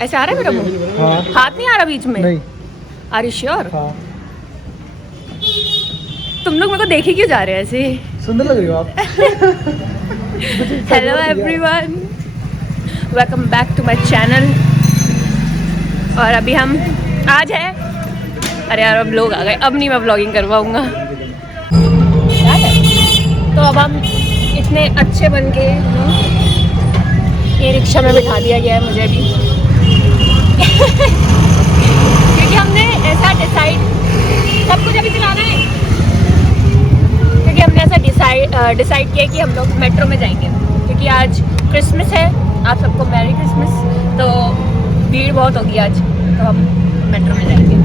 ऐसे आ रहा है मेरा मुंह? हाँ। हाथ नहीं आ रहा बीच में? नहीं। Are you sure? हाँ। तुम लोग मेरे को देखे क्यों जा रहे हैं ऐसे? सुंदर लग रही हो आप। Hello everyone, welcome back to my channel. और अभी हम आज है, अरे यार अब लोग आ गए, अब नहीं मैं व्लॉगिंग करवाऊंगा। तो अब हम इतने अच्छे बन के ये रिक्शा में बिठा दिया गया है मुझे भी। क्योंकि हमने ऐसा डिसाइड, सब कुछ अभी चलाना है, क्योंकि हमने ऐसा डिसाइड किया कि हम लोग मेट्रो में जाएंगे, क्योंकि आज क्रिसमस है। आप सबको मैरी क्रिसमस। तो भीड़ बहुत होगी आज, तो हम मेट्रो में जाएंगे।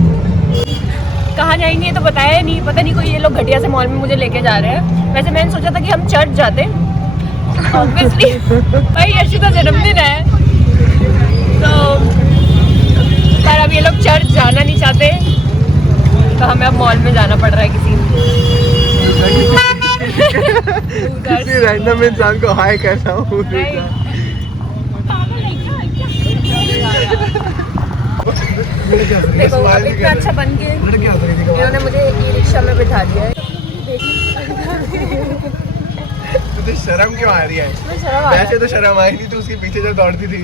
कहाँ जाएंगे तो बताया नहीं, पता नहीं कोई ये लोग घटिया से मॉल में मुझे लेके जा रहे हैं। वैसे मैंने सोचा था कि हम चर्च जाते, ऑब्वियसली भाई यशु का जन्मदिन है, तो पर अब ये लोग चर्च जाना नहीं चाहते, तो हमें अब मॉल में जाना पड़ रहा है किसी रैंडम इंसान को हाय कहता हूँ। देखो अब इतना अच्छा बन के इन्होंने मुझे ई रिक्शा में बिठा दिया है। तुझे शर्म क्यों आ रही है? वैसे तो शर्म आई नहीं, तो उसके पीछे जब दौड़ती थी।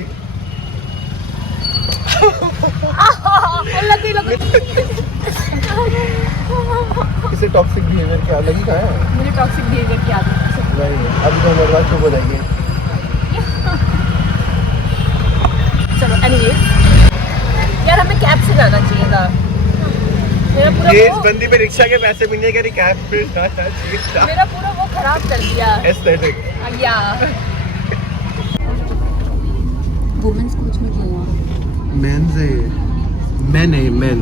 इसे टॉक्सिक बिहेवियर क्या लगी कहाँ है? मुझे टॉक्सिक बिहेवियर की आदत है। नहीं, अभी तो हमारे बात चुप हो जाएंगे। चलो एनीवेज, यार हमें कैब से जाना चाहिए था। मेरा पूरा ये वो, बंदी पे रिक्शा के पैसे मिलने के लिए कैब पे जाना चाहिए था। मेरा पूरा वो खराब कर दिया। एस्थेटिक। या वुमेन्स कुछ में क्यों हुआ? मेंस है, मेन है, मेन।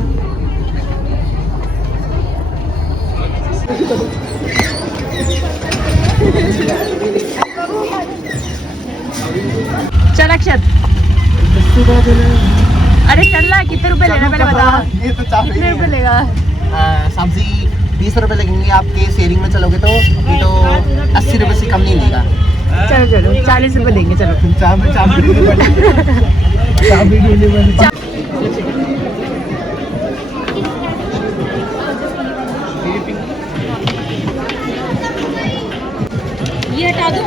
चल अक्षत, अरे चल रहा, कितने रुपए लेना पहले बता। ये तो कितने रुपए लेगा? सब्जी 20 रुपए लगेंगे, आपके शेयरिंग में चलोगे तो ये तो 80 रुपए से कम नहीं लेगा। चलो चलो 40 रुपए देंगे। चलो ये हटा दो।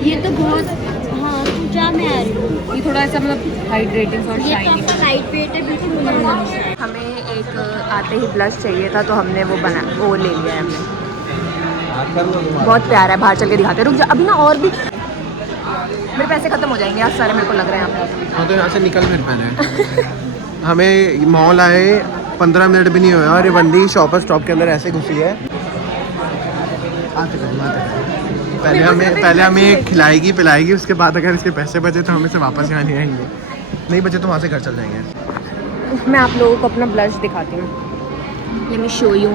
ये तो बहुत, हाँ पूजा में आ रही हूँ। ये थोड़ा ऐसा मतलब हाइड्रेटिंग और ये तो शाइनिंग। आपका लाइट वेट है, बिल्कुल। हमें एक आते ही ब्लश चाहिए था, तो हमने वो वो ले लिया है हमने। बहुत प्यारा है, बाहर चल के दिखाते हैं। रुक जा, अभी ना और भी मेरे पैसे खत्म हो जाएंगे आज सारे, मेरे को लग रहा है यहाँ पे। हाँ तो यहाँ से निकल फिर पहले। हमें मॉल आए 15 मिनट भी नहीं हुए और ये बंदी शॉपर स्टॉप के अंदर ऐसे घुसी है। पहले हमें खिलाएगी पिलाएगी, उसके बाद अगर इसके पैसे बचे तो हम इसे वापस यहाँ नहीं आएंगे, नहीं बचे तो वहाँ से घर चल जाएंगे। मैं आप लोगों को अपना ब्लश दिखाती हूँ। Let me show you.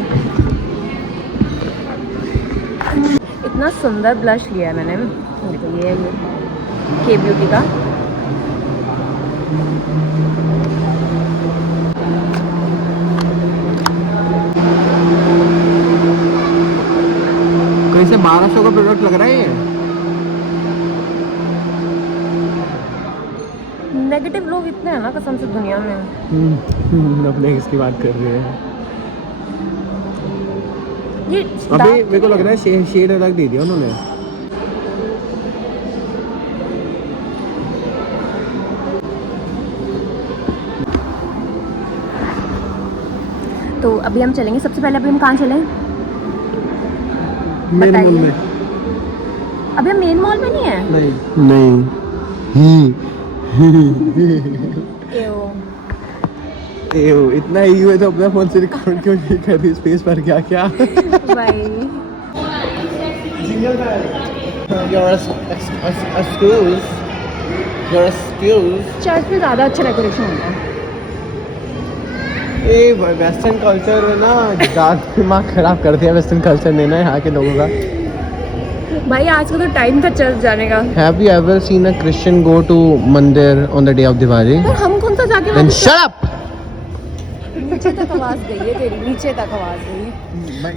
इतना सुंदर ब्लश लिया है मैंने। देखो ये है, ये के ब्यूटी का। कहीं से 1200 का प्रोडक्ट लग रहा है ये। नेगेटिव लोग इतने हैं ना कसम से दुनिया में। अपने किसकी बात कर रहे हैं? ये अभी मेरे को लग रहा है शेड अलग दे दिया उन्होंने। तो अभी हम चलेंगे, सबसे पहले अभी हम कहाँ चलें? मेन मॉल में। अभी हम मेन मॉल में नहीं है। नहीं। एओ, इतना ही हुए तो अपना फोन से रिकॉर्ड क्यों नहीं कर रही? स्पेस पर क्या क्या भाई चर्च में ज़्यादा अच्छा डेकोरेशन होता है। ये वेस्टर्न कल्चर है ना, दिमाग खराब कर दिया वेस्टर्न कल्चर ने ना यहाँ के लोगों का। भाई आज का तो टाइम था चर्च जाने का। Have you ever seen a Christian go to मंदिर on the day of Diwali? पर हम कौन सा जाके Then shut up! नीचे तक आवाज़ गई है तेरी, नीचे तक आवाज़ गई है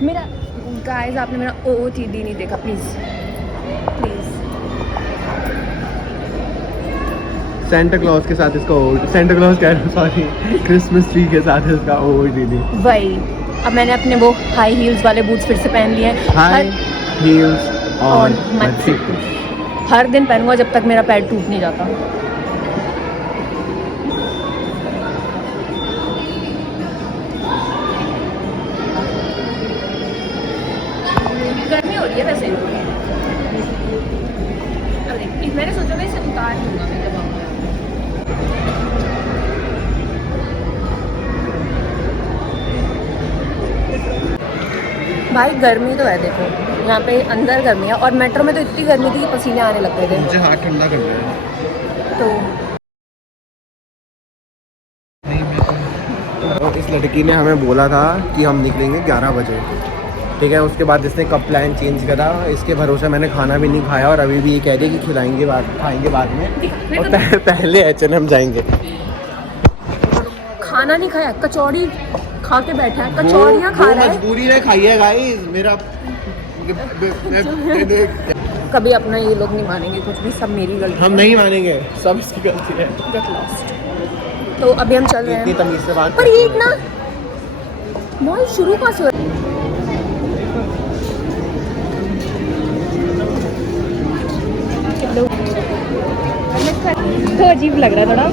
मेरा। गाइस आपने मेरा OOTD नहीं देखा, प्लीज़ प्लीज़। सेंटा क्लॉज के साथ इसका सेंटा क्लॉज कह रहा हूँ, सॉरी, क्रिसमस ट्री के साथ इसका OOTD। वही, अब मैंने अपने वो हाई हील्स वाले बूट्स फिर से पहन लिए हैं। High heels on my feet. हर दिन पहनूंगा जब तक मेरा पैर टूट नहीं जाता। गर्मी हो रही है वैसे। अरे मैंने सोचा मैं इसे उतार लूंगा मैं जब आऊंगा। भाई गर्मी तो है, देखो यहाँ पे अंदर गर्मी है, और मेट्रो में तो इतनी गर्मी थी कि पसीने आने लग गए थे। मुझे हाथ ठंडा कर दिया। तो इस लड़की ने हमें बोला था कि हम निकलेंगे 11 बजे, ठीक है। उसके बाद इसने कब प्लान चेंज करा, इसके भरोसे मैंने खाना भी नहीं खाया, और अभी भी ये कह रही है कि खिलाएंगे बाद, खाएंगे बाद में, और पहले H&M जाएंगे। खाना नहीं खाया, कचौड़ी खा के बैठा है, कचौड़ियाँ खा रहा है। मजबूरी में खाई है गाइस, मेरा कभी अपना ये लोग नहीं मानेंगे कुछ भी, सब मेरी गलती। हम नहीं मानेंगे, सब इसकी गलती है। Get lost. तो अभी हम चल रहे इतनी हैं, तमीज से बात पर ये इतना मॉल शुरू कहाँ से हो रहा है? तो अजीब लग रहा है थोड़ा,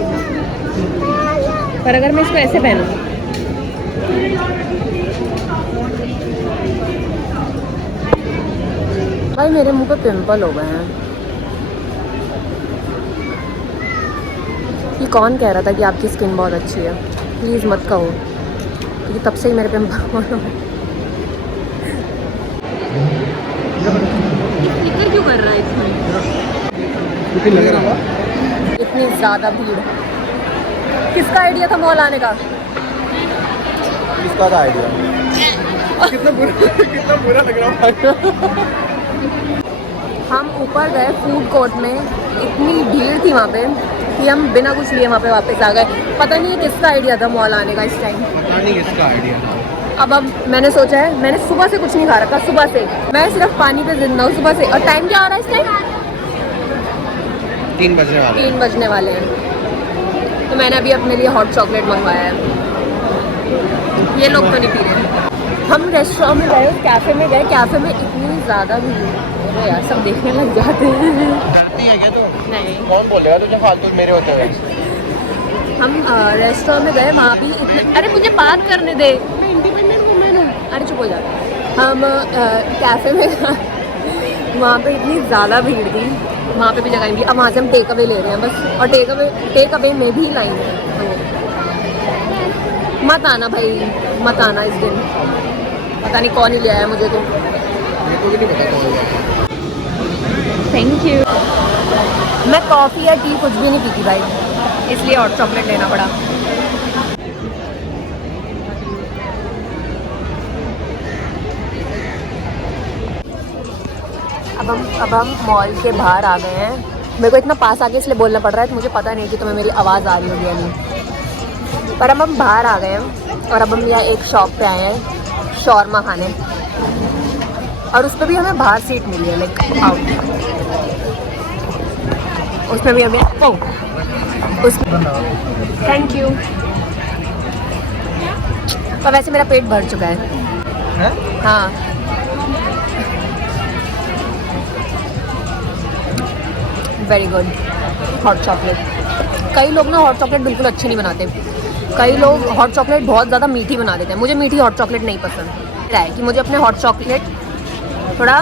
पर अगर मैं इसको ऐसे पहनूं, भाई मेरे मुंह पे पिंपल हो गए हैं। ये कौन कह रहा था कि आपकी स्किन बहुत अच्छी है? प्लीज़ मत कहो, क्योंकि तब से ही मेरे पिंपल हो रहे हैं। फ्लिकर क्यों कर रहा है इसमें? लग रहा इतनी ज़्यादा भीड़, किसका आइडिया था मॉल आने का? किसका था आइडिया? कितना बुरा लग रहा है। हम ऊपर गए फूड कोर्ट में, इतनी भीड़ थी वहाँ पे कि हम बिना कुछ लिए वहाँ पे वापस आ गए। पता नहीं किसका आइडिया था मॉल आने का इस टाइम, पता नहीं किसका आइडिया था। अब मैंने सोचा है, मैंने सुबह से कुछ नहीं खा रखा, सुबह से मैं सिर्फ पानी पे जिंदा हूँ सुबह से। और टाइम क्या हो रहा है इस टाइम? 3 बजने वाले 3 बजने वाले हैं। तो मैंने अभी अपने लिए हॉट चॉकलेट मंगवाया है। ये लोग तो नहीं पी रहे। हम रेस्टोरेंट में गए, कैफ़े में गए, कैफ़े में इतनी ज़्यादा भीड़, अरे यार सब देखने लग जाते हैं। नहीं है क्या तू? नहीं। कौन बोलेगा तुझे फालतू मेरे होते हुए? हम रेस्टोरेंट में गए, वहाँ भी इतने, अरे मुझे बात करने दे, मैं इंडिपेंडेंट वुमेन हूँ। अरे चुप हो जा। हम कैफ़े में वहाँ पे इतनी ज़्यादा भीड़ थी, वहाँ पे भी जगह नहीं थी। अब वहाँ से हम टेक अवे ले रहे हैं बस, और टेक अवे में भी लाइन है। तो मत आना भाई, मत आना इस दिन, पता नहीं कौन ही ले आया मुझे तो। मेरे को भी नहीं पता कौन है। Thank you. मैं कॉफ़ी या टी कुछ भी नहीं पीती भाई, इसलिए हॉट चॉकलेट लेना पड़ा। अब हम मॉल के बाहर आ गए हैं। मेरे को इतना पास आके इसलिए बोलना पड़ रहा है कि मुझे पता नहीं कि तुम्हें मेरी आवाज़ आ रही होगी या नहीं, पर अब हम बाहर आ गए हैं और अब हम यहाँ एक शॉप पे आए हैं शॉर्मा खाने, और उस पर भी हमें बाहर सीट मिली है, लाइक आउट। उसमें भी हमें थैंक यू। और वैसे मेरा पेट भर चुका है। हाँ वेरी गुड हॉट चॉकलेट। कई लोग ना हॉट चॉकलेट बिल्कुल अच्छी नहीं बनाते, कई लोग हॉट चॉकलेट बहुत ज़्यादा मीठी बना देते हैं। मुझे मीठी हॉट चॉकलेट नहीं पसंद है कि मुझे अपने हॉट चॉकलेट थोड़ा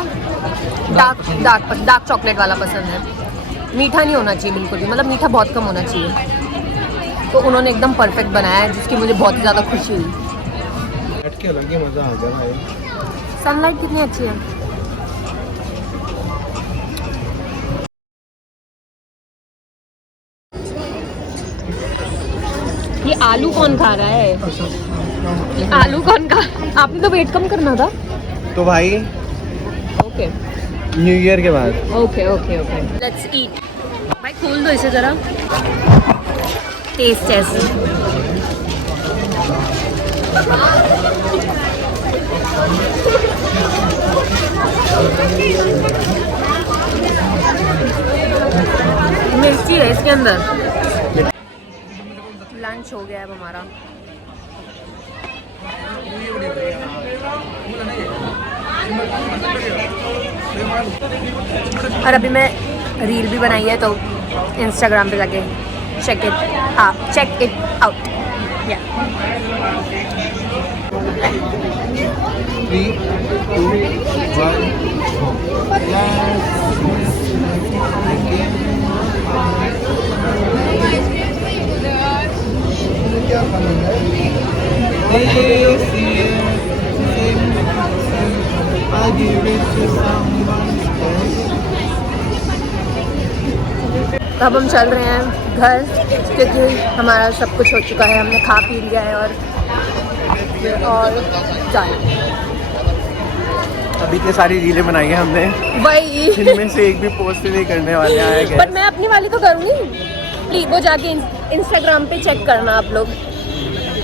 डार्क चॉकलेट वाला पसंद है। मीठा नहीं होना चाहिए बिल्कुल भी, मतलब मीठा बहुत कम होना चाहिए। तो उन्होंने एकदम परफेक्ट बनाया है, जिसकी मुझे बहुत ही ज़्यादा खुशी हुई। बैठ के अलग ही मज़ा आ गया भाई। सनलाइट कितनी अच्छी है। ये आलू कौन खा रहा है? ये आलू कौन खा? आपने तो वेट कम करना था। तो भाई ओके न्यू ईयर के बाद okay okay okay let's eat. भाई खोल दो इसे ज़रा, टेस्ट ऐसे मिर्ची है इसके अंदर। लंच हो गया है अब हमारा। और अभी मैं रील भी बनाई है तो इंस्टाग्राम पे जाके चेक इट आउट। या 3, तो अब हम चल रहे हैं घर क्योंकि हमारा सब कुछ हो चुका है, हमने खा पी लिया है और जाए। अभी इतनी सारी रीलें बनाई हैं हमने, वही जिनमें से एक भी पोस्ट नहीं करने वाले हैं। बट मैं अपनी वाली तो करूँगी। प्लीज वो जाके इंस्टाग्राम पे चेक करना आप लोग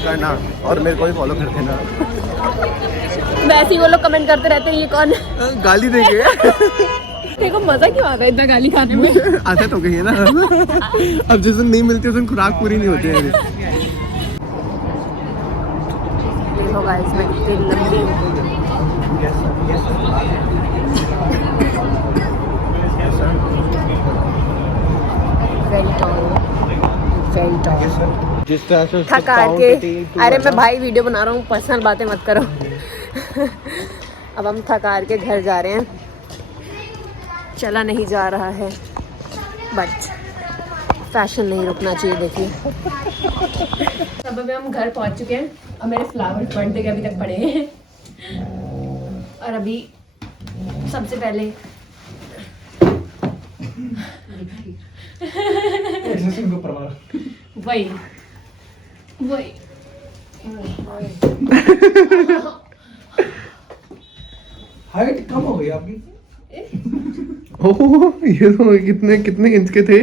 करना और मेरे को भी फॉलो कर देना। वैसे ही वो लोग कमेंट करते रहते हैं ये कौन गाली देंगे। देखो मजा क्यों आ रहा है इतना गाली खाने में। आदत हो गई है ना। अब जिस दिन नहीं मिलती उस दिन खुराक पूरी नहीं होती है। देखो गाइस मैं कितनी लंबी हूँ। वेरी टॉल जिस तरह से थक हार के। अरे मैं भाई वीडियो बना रहा हूँ, पर्सनल बातें मत करो। अब हम थक हार के घर जा रहे हैं, चला नहीं जा रहा है बट फैशन नहीं रुकना चाहिए। देखिए अब अभी हम घर पहुंच चुके हैं और मेरे फ्लावर्स बर्थडे के अभी तक पड़े हैं। और अभी सबसे पहले वही वही हाइट कम हो गई आपकी। ओह ये तो कितने कितने इंच के थे?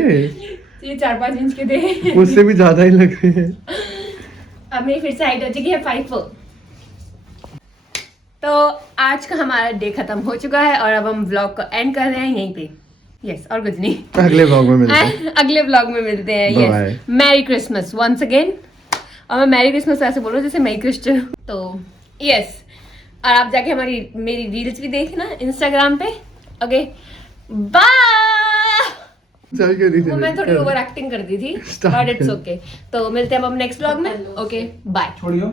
ये 4-5 इंच के थे। मुझसे भी ज्यादा ही लग रहे हैं। अब मेरी फिर से हाइट हो चुकी है 5'4". तो आज का हमारा डे खत्म हो चुका है और अब हम व्लॉग को एंड कर रहे हैं यहीं पे। यस और कुछ नहीं, अगले व्लॉग में मिलते हैं। अगले व्लॉग में मिलते हैं। Yes merry Christmas once again. और मैं मैरी क्रिसमस ऐसे बोल रहा हूँ जैसे मैं क्रिश्चियन। तो यस और आप जाके हमारी मेरी रील्स भी देखना इंस्टाग्राम पे। Okay bye. वो मैं थोड़ी ओवर एक्टिंग कर दी थी बट इट्स ओके। तो मिलते हैं अब नेक्स्ट व्लॉग में। Okay bye. छोड़ियो।